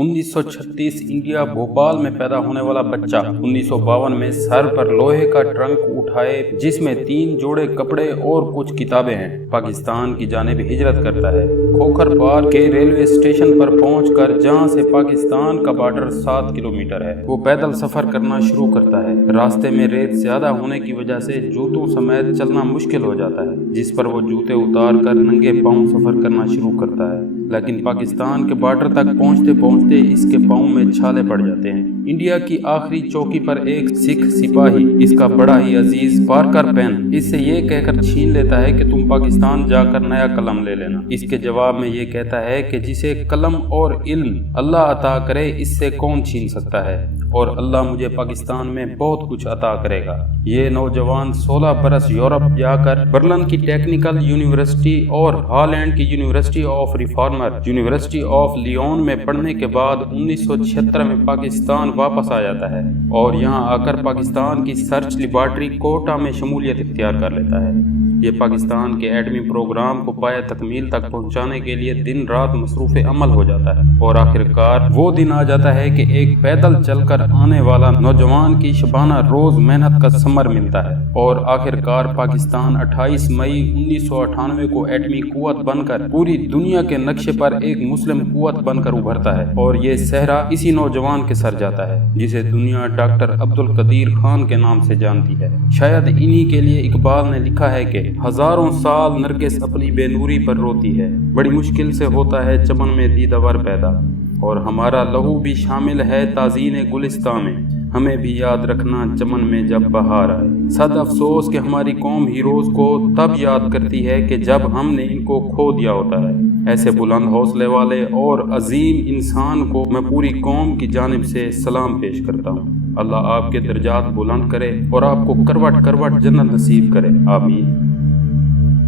1936 India Bhopal में पैदा होने वाला बच्चा 1952 में सर पर लोहे का ट्रंक उठाए जिसमें 3 जोड़े कपड़े और कुछ किताबें हैं, पाकिस्तान की जानिब हिजरत करता है। खोखर पार के रेलवे स्टेशन पर पहुंचकर जहां से पाकिस्तान का बॉर्डर 7 किलोमीटर है, वो पैदल सफर करना शुरू करता है। रास्ते में रेत ज्यादा होने की वजह से जूतों समेत चलना मुश्किल हो जाता है, जिस पर वो जूते उतार कर नंगे पांव सफर करना शुरू करता है। लेकिन पाकिस्तान के बॉर्डर तक पहुंचते पहुंचते इसके पांव में छाले पड़ जाते हैं। इंडिया की आखिरी चौकी पर एक सिख सिपाही इसका बड़ा ही अजीज पार्कर पेन इससे ये कहकर छीन लेता है कि तुम पाकिस्तान जाकर नया कलम ले लेना। इसके जवाब में ये कहता है कि जिसे कलम और इल्म अल्लाह अता करे इससे कौन छीन सकता है, और अल्लाह मुझे पाकिस्तान में बहुत कुछ अता करेगा। ये नौजवान 16 बरस यूरोप जाकर बर्लिन की टेक्निकल यूनिवर्सिटी और हॉलैंड की university of reformer university of Lyon में पढ़ने के बाद 1976 में पाकिस्तान वापस आ जाता है और यहाँ आकर पाकिस्तान की सर्च लेबॉर्ट्री कोटा में शमूलियत इख्तियार कर लेता है। ये पाकिस्तान के एटमी प्रोग्राम को पाया तकमील तक पहुंचाने के लिए दिन रात मसरूफ़ अमल हो जाता है, और आखिरकार वो दिन आ जाता है कि एक पैदल चलकर आने वाला नौजवान की शबाना रोज मेहनत का समर मिलता है, और आखिरकार पाकिस्तान 28 मई 1998 को एटमी कुव्वत बनकर पूरी दुनिया के नक्शे पर एक मुस्लिम कुव्वत बनकर उभरता है। और ये सहरा इसी नौजवान के सर जाता है जिसे दुनिया डॉक्टर अब्दुल कदीर खान के नाम से जानती है। शायद इन्हीं के लिए इकबाल ने लिखा है कि हजारों साल नरगिस अपनी बेनूरी पर रोती है, बड़ी मुश्किल से होता है चमन में दीदावर पैदा, और हमारा लहू भी शामिल है ताज़ीन गुलिस्तां में, हमें भी याद रखना चमन में जब बहार आए। सद अफसोस कि हमारी कौम हीरोज को तब याद करती है कि जब हमने इनको खो दिया होता है। ऐसे बुलंद हौसले वाले और अजीम इंसान को मैं पूरी कौम की जानिब से सलाम पेश करता हूँ। अल्लाह आपके दर्जात बुलंद करे और आपको करवट करवट जन्नत नसीब करे। आमीन।